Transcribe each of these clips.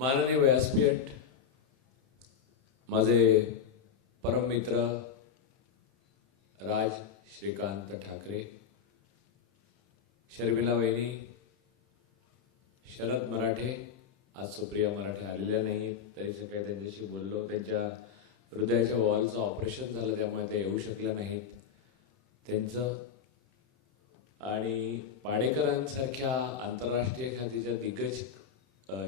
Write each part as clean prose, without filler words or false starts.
माननीय व्यासपीठ, माझे परम मित्र राज श्रीकांत ठाकरे, शर्मिला वहिनी, शरद मराठे, आज सुप्रिया मराठे आलेल्या नाही तरी सकाळी त्यांच्याशी बोललो. त्यांच्या हृदयाच्या वॉलचं ऑपरेशन झालं त्यामुळे ते येऊ शकल्या नाहीत. त्यांचं आणि पाडेकरांसारख्या आंतरराष्ट्रीय ख्यातीच्या दिग्गज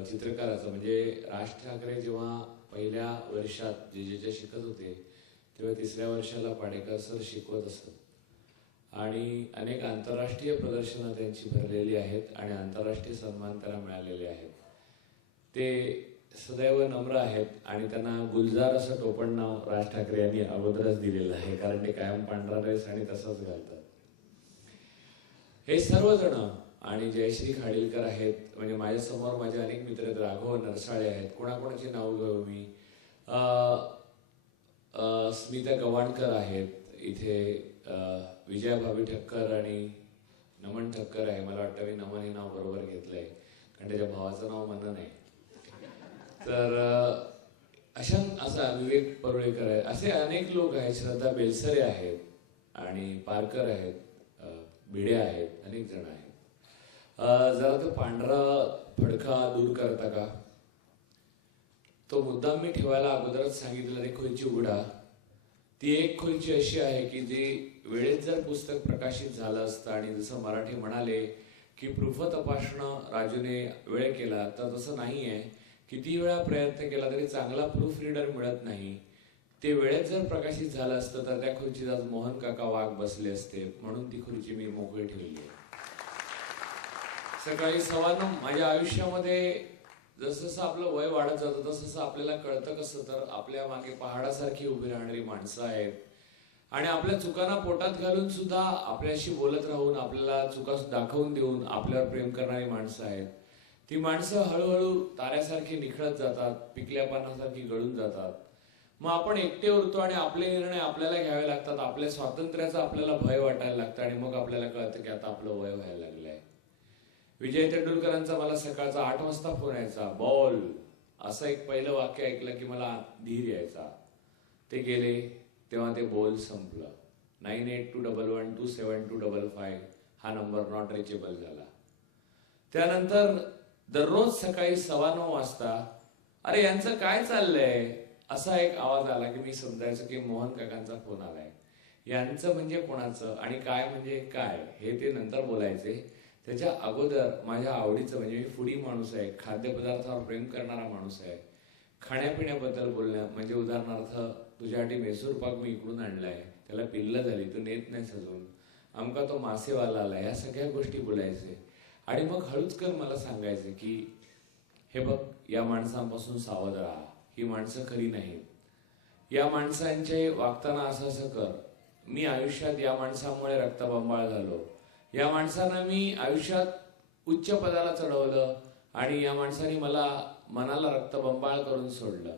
चित्रकाराचं म्हणजे राज ठाकरे जेव्हा पहिल्या वर्षात जे शिकत होते तेव्हा तिसऱ्या वर्षाला पाडेकर सर शिकवत असत आणि अनेक आंतरराष्ट्रीय प्रदर्शनं त्यांची भरलेली आहेत आणि आंतरराष्ट्रीय सन्मान त्यांना मिळालेले आहेत. ते सदैव नम्र आहेत आणि त्यांना गुलजार असं टोपण नाव राज ठाकरे यांनी अगोदरच दिलेलं आहे, कारण ते कायम पांढरा ड्रेस आणि तसंच घालतात. हे सर्वजण आणि जयश्री खाडीलकर आहेत, म्हणजे माझ्यासमोर माझे अनेक मित्र आहेत, राघव नरसाळे आहेत, कोणाकोणाची नाव घेऊ मी, स्मिता गवाणकर आहेत, इथे विजया भाभी ठक्कर आणि नमन ठक्कर आहे. मला वाटतं मी नमन हे नाव बरोबर घेतलंय कारण त्याच्या भावाचं नाव मनन आहे. तर असा विवेक परुळेकर आहे, असे अनेक लोक आहेत. श्रद्धा बेलसरे आहेत आणि पारकर आहेत, भिडे आहेत, अनेक जण आहेत. जरा तो पांढरा फडका दूर करता का? तो मुद्दाम मी ठेवायला अगोदरच सांगितलं. रे खोलीची उघडा, ती एक खोलीची अशी आहे की जी वेळेत जर पुस्तक प्रकाशित झालं असतं आणि जसं मराठी म्हणाले की प्रूफ तपासणं राजूने वेळ केला, तर तसं नाही आहे. किती वेळा प्रयत्न केला तरी चांगला प्रूफ रीडर मिळत नाही. ते वेळेत जर प्रकाशित झालं असतं तर त्या खुर्चीत आज मोहन काका वाघ बसले असते, म्हणून ती खुर्ची मी मोकळी ठेवली आहे. सकाळी 9:15 माझ्या आयुष्यामध्ये जसं आपलं वय वाढत जातं तसं आपल्याला कळतं कसं, तर आपल्या मागे पहाडासारखी उभी राहणारी माणसं आहेत आणि आपल्या चुकांना पोटात घालून सुद्धा आपल्याशी बोलत राहून आपल्याला चुका दाखवून देऊन आपल्यावर प्रेम करणारी माणसं आहेत. ती माणसं हळूहळू ताऱ्यासारखी निखळत जातात, पिकल्या पानासारखी गळून जातात. मग आपण एकटे उरतो आणि आपले निर्णय आपल्याला घ्यावे लागतात. आपल्या स्वातंत्र्याचा आपल्याला भय वाटायला लागतं आणि मग आपल्याला कळतं की आता आपलं वय व्हायला लागलंय. विजय तेंडुलकरांचा मला सकाळचा 8 वाजता फोन यायचा, बॉल असं एक पहिलं वाक्य ऐकलं की मला धीर यायचा. ते गेले तेव्हा ते बॉल संपलं. 9821127255 हा नंबर नॉट रिचेबल झाला. त्यानंतर दररोज सकाळी 9:15 वाजता अरे यांचं काय चाललंय असा एक आवाज आला की मी समजायचं की मोहन काकांचा फोन आलाय. यांचं म्हणजे कोणाचं आणि काय म्हणजे काय हे ते नंतर बोलायचे. त्याच्या अगोदर माझ्या आवडीचं म्हणजे मी फूडी माणूस आहे, खाद्यपदार्थावर प्रेम करणारा माणूस आहे. खाण्यापिण्याबद्दल बोलणं म्हणजे उदाहरणार्थ तुझ्यासाठी मैसूर पाक मी इकडून आणलाय, त्याला पिल्लं झाली, तू नेत नाही सजून, आमका तो मासेवाला आला, ह्या सगळ्या गोष्टी बोलायचे. आणि मग हळूच मला सांगायचे की हे बघ, या माणसांपासून सावध राहा, ही माणसं खरी नाहीत, या माणसांचे वागताना असं कर. मी आयुष्यात या माणसामुळे रक्तबंबाळ झालो, या माणसानं मी आयुष्यात उच्च पदाला चढवलं आणि या माणसाने मला मनाला रक्तबंबाळ करून सोडलं.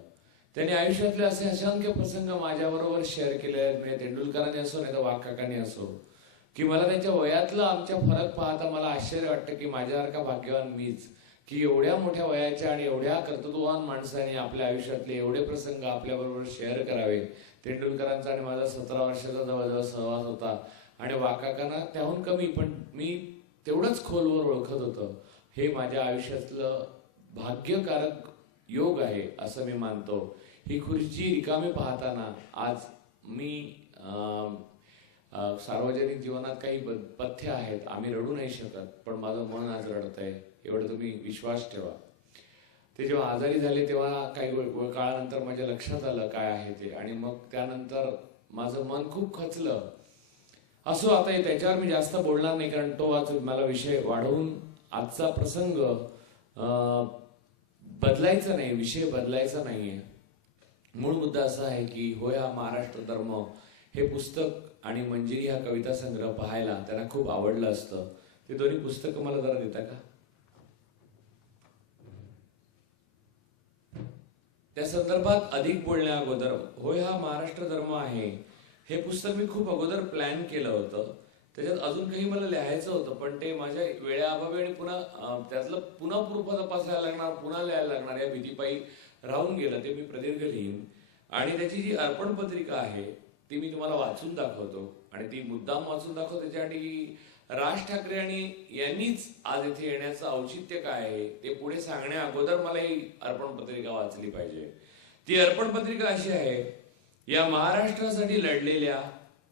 त्यांनी आयुष्यातले असे असंख्य प्रसंग माझ्याबरोबर शेअर केले, म्हणजे तेंडुलकरांनी असो नाही तर वाघ काकांनी असो, की मला त्यांच्या वयातलं आमच्या फरक पाहता मला आश्चर्य वाटतं की माझ्यासारखा भाग्यवान मीच, की एवढ्या मोठ्या वयाच्या आणि एवढ्या कर्तृत्ववान माणसाने आपल्या आयुष्यातले एवढे प्रसंग आपल्याबरोबर शेअर करावे. तेंडुलकरांचा आणि माझा 17 वर्षाचा जवळजवळ सहवास होता आणि वाकाकांना त्याहून कमी, पण मी तेवढंच खोलवर ओळखत होतो. हे माझ्या आयुष्यातलं भाग्यकारक योग आहे असं मी मानतो. ही खुर्ची रिकामी पाहताना आज मी सार्वजनिक जीवनात काही पथ्य आहेत, आम्ही रडू नाही शकत, पण माझं मन आज रडतंय एवढं तुम्ही विश्वास ठेवा. ते जेव्हा आजारी झाले तेव्हा काही काळानंतर माझ्या लक्षात आलं काय आहे ते, आणि मग त्यानंतर माझं मन खूप खचलं. असो, आता त्याच्यावर मी जास्त बोलणार नाही कारण तो आज मला विषय वाढवून आजचा प्रसंग बदलायचा नाही, विषय बदलायचा नाहीये. मूळ मुद्दा असा आहे की होय हा महाराष्ट्र धर्म हे पुस्तक आणि मंजिरी हा कविता संग्रह पाहायला त्यांना खूप आवडलं असतं. ते दोन्ही पुस्तकं मला जरा देता का? त्या संदर्भात अधिक बोलण्या अगोदर, होय हा महाराष्ट्र धर्म आहे हे पुस्तक मी खूप अगोदर प्लॅन केलं होतं. त्याच्यात अजून काही मला लिहायचं होतं, पण ते माझ्या वेळेअभावी आणि पुन्हा त्यातलं पुन्हा प्रूफ तपासायला लागणार, पुन्हा लिहायला लागणार या भीतीपायी राहून गेलं. ते मी प्रदीर्घ लिहीन. आणि त्याची जी अर्पण पत्रिका आहे ती मी तुम्हाला वाचून दाखवतो, आणि ती मुद्दाम वाचून दाखवतो त्याच्यासाठी की राज ठाकरे आणि यांनीच आज इथे येण्याचं औचित्य काय आहे ते पुढे सांगण्या अगोदर मला ही अर्पण पत्रिका वाचली पाहिजे. ती अर्पण पत्रिका अशी आहे: या महाराष्ट्रासाठी लढलेल्या,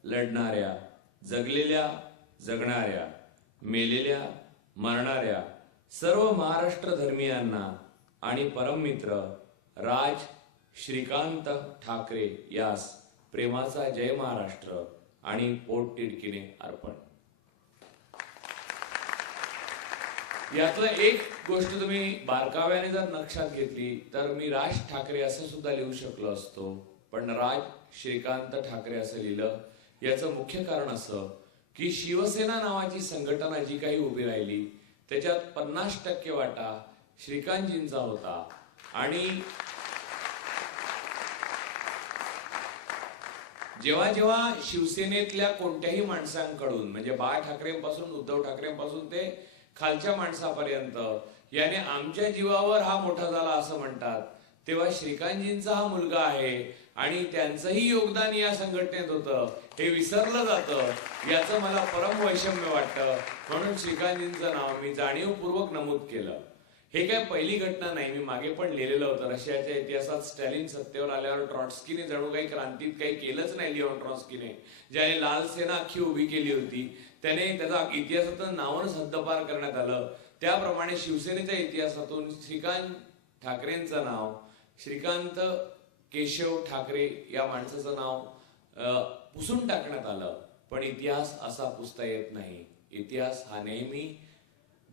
लढणाऱ्या, जगलेल्या, जगणाऱ्या, मेलेल्या, मरणाऱ्या सर्व महाराष्ट्र धर्मीयांना आणि परममित्र राज श्रीकांत ठाकरे यास प्रेमाचा जय महाराष्ट्र आणि पोटतिडकीने अर्पण. यातलं एक गोष्ट तुम्ही बारकाव्याने जर लक्षात घेतली तर मी राज ठाकरे असं सुद्धा लिहू शकलो असतो, पण राज श्रीकांत ठाकरे असं लिहिलं. याचं मुख्य कारण असं की शिवसेना नावाची संघटना जी काही उभी राहिली त्याच्यात 50% वाटा श्रीकांतजींचा होता. आणि जेव्हा जेव्हा शिवसेनेतल्या कोणत्याही माणसांकडून, म्हणजे बाळा ठाकरेंपासून, उद्धव ठाकरेंपासून ते खालच्या माणसापर्यंत, याने आमच्या जीवावर हा मोठा झाला असं म्हणतात, तेव्हा श्रीकांतजींचा हा मुलगा आहे आणि त्यांचंही योगदान या संघटनेत होतं हे विसरलं जातं. याचं मला परम वैषम्य वाटतं. म्हणून श्रीकांतजींचं नाव मी जाणीवपूर्वक नमूद केलं. हे काय पहिली घटना नाही, मी मागे पण लिहिलेलं होतं. रशियाच्या इतिहासात स्टॅलिन सत्तेवर आल्यावर ट्रॉट्स्कीने जणू काही क्रांतीत काही केलंच नाही. लिओन ट्रॉट्स्कीने ज्याने लाल सेना अख्खी उभी केली होती, त्याने त्याचा इतिहासातून नावच हद्दपार करण्यात आलं. त्याप्रमाणे शिवसेनेच्या इतिहासातून श्रीकांत ठाकरेंचं नाव, श्रीकांत केशव ठाकरे या माणसाचं नाव पुसून टाकण्यात आलं. पण इतिहास असा पुसता येत नाही. इतिहास हा नेहमी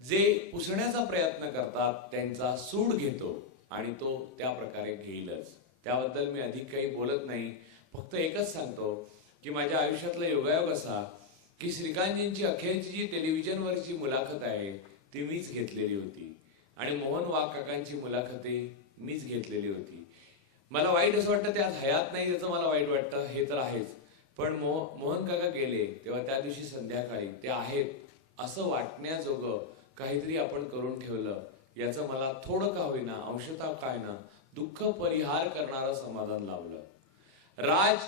जे पुसण्याचा प्रयत्न करतात त्यांचा सूड घेतो आणि तो त्या प्रकारे घेईलच. त्याबद्दल मी अधिक काही बोलत नाही. फक्त एकच सांगतो की माझ्या आयुष्यातला योगायोग असा की श्रीकांतजींची अखेरची जी टेलिव्हिजनवरची मुलाखत आहे ती मीच घेतलेली होती आणि मोहन वाघ काकांची मुलाखती मीच घेतलेली होती. मला वाईट असं वाटतं ते आज हयात नाही त्याचं मला वाईट वाटतं, हे तर आहेच. पण मोहन काका गेले तेव्हा त्या दिवशी संध्याकाळी ते आहेत असं वाटण्याजोगं काहीतरी आपण करून ठेवलं, याचं मला थोडं का होईना, अंशतः काय ना, दुःख परिहार करणारं समाधान लावलं. राज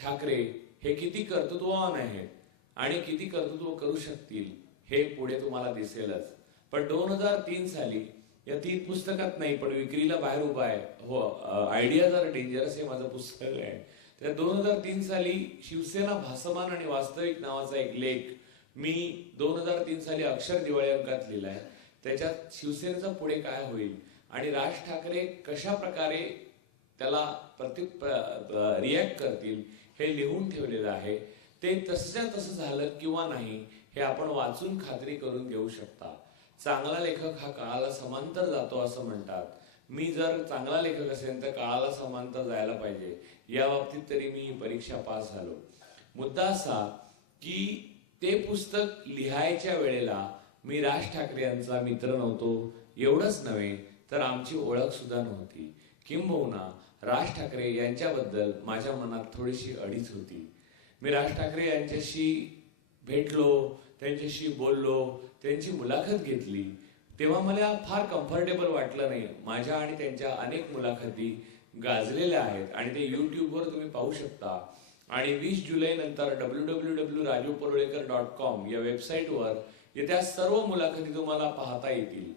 ठाकरे हे किती कर्तृत्ववान आहेत आणि किती कर्तृत्व करू शकतील हे पुढे तुम्हाला दिसेलच. पण 2003 साली या 3 पुस्तकात नाही पण विक्रीला बाहेर उभा आहे, हो, आयडियाज आर डेंजरस हे माझं पुस्तक आहे. त्या 2003 साली शिवसेना भासमान आणि वास्तविक नावाचा एक लेख मी 2003 साली अक्षर दिवाळी अंकात लिहिलाय. त्याच्यात शिवसेनेचा पुढे काय होईल आणि राज ठाकरे कशा प्रकारे त्याला रिॲक्ट करतील हे लिहून ठेवलेलं आहे. ते तसंच्या तसं झालं किंवा नाही हे आपण वाचून खात्री करून घेऊ शकता. चांगला लेखक हा काळाला समांतर जातो असं म्हणतात. मी जर चांगला लेखक असेल तर काळाला समांतर जायला पाहिजे. या बाबतीत तरी मी परीक्षा पास झालो. मुद्दा असा की ते पुस्तक लिहायच्या वेळेला मी राज ठाकरे यांचा मित्र नव्हतो. एवढंच नव्हे तर आमची ओळख सुद्धा नव्हती. किंबहुना राज ठाकरे यांच्याबद्दल माझ्या मनात थोडीशी अडीच होती. मी राज ठाकरे यांच्याशी भेटलो, त्यांच्याशी बोललो, त्यांची मुलाखत घेतली तेव्हा मला फार कम्फर्टेबल वाटलं नाही. माझ्या आणि त्यांच्या अनेक मुलाखती गाजलेल्या आहेत आणि ते युट्यूबवर तुम्ही पाहू शकता. आणि 20 जुलै नंतर www.rajupurulekar.com या वेबसाईटवर येत्या सर्व मुलाखती तुम्हाला पाहता येतील.